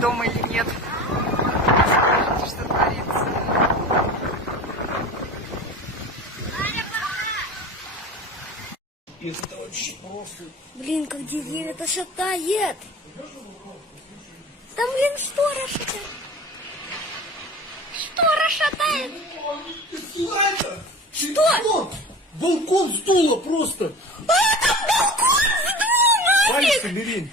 дома или нет. Смотрите, что творится. Это очень просто. Блин, как деревья-то шатает. Там, блин, штора шатает. Штора шатает. Что? Балкон сдуло просто. А, там балкон сдул, нафиг! Пальцы бери.